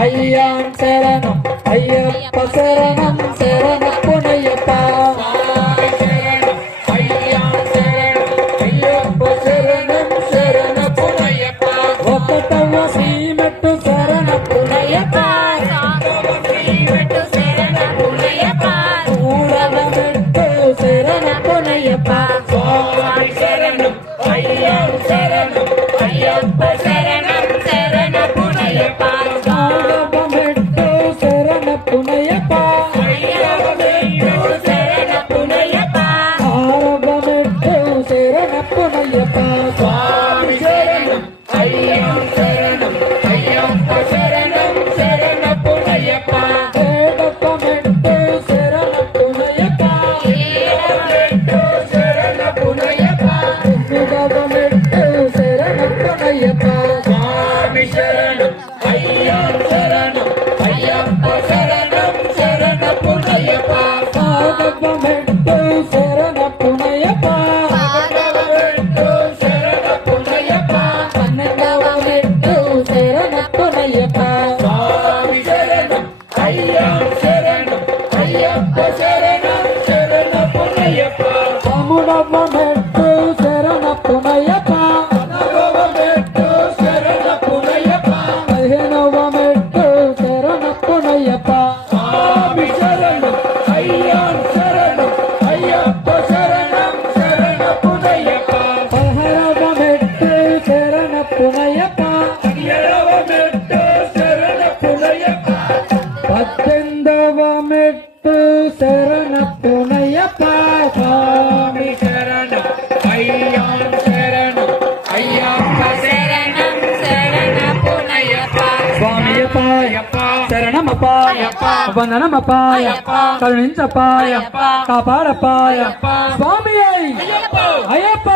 ion சரணம் ஐயப்ப சரணம் சரணப்பொன்னையப்பா ఒకటవ శ్రీమెట్టు శరణపునయ్యప్ప మూడవ మెట్టు శరణపునయ్యప్ప స్వామి శరణం అయ్యప్ప శరణం అయ్యప్ప శరణం శరణపునయ్యప్ప నాలుగవ మెట్టు శరణపునయ్యప్ప ఐదవ మెట్టు శరణపునయ్యప్ప ఆరవ మెట్టు శరణపునయ్యప్ప స్వామి శరణం అయ్యప్ప శరణం అయ్యప్ప శరణం శరణపునయ్యప్ప ఏడవ మెట్టు శరణపునయ్యప్ప ఏడవ మెట్టు శరణపునయ్యప్ప ఎనిమిదవ మెట్టు శరణపునయ్యప్ప స్వామి శరణం అయ్యప్ప శరణం అయ్యప్ప శరణం శరణపునయ్యప్ప పదవ మెట్టు శరణపునయ్యప్ప పదవ మెట్టు శరణపునయ్యప్ప పన్నెండవ మెట్టు శరణపునయ్యప్ప స్వామి శరణం అయ్యప్ప శరణం అయ్యప్ప శరణం శరణపునయ్యప్ప పదమూడవ మెట్టు శరణపునయ్యప్ప పదవ మెట్టు శరణపునయ్యప్ప పదిహేనవ మెట్టు శరణపునయ్యప్ప స్వామి శరణం అయ్యప్ప శరణం అయ్యప్ప శరణం శరణపునయ్యప్ప పదహారవ మెట్టు శరణపునయ్యప్ప ఏడవ మెట్టు శరణపునయ్యప్ప 18వ మెట్టు శరణపునయ్యప్ప స్వామి శరణం అయ్యప్ప శరణం అయ్యప్ప శరణం శరణపునయ్యప్ప స్వామియప్ప అయ్యప్ప శరణమపాయ వందనమపాయ కరుణించపాయ కాపాడపాయ స్వామి అయ్యప్ప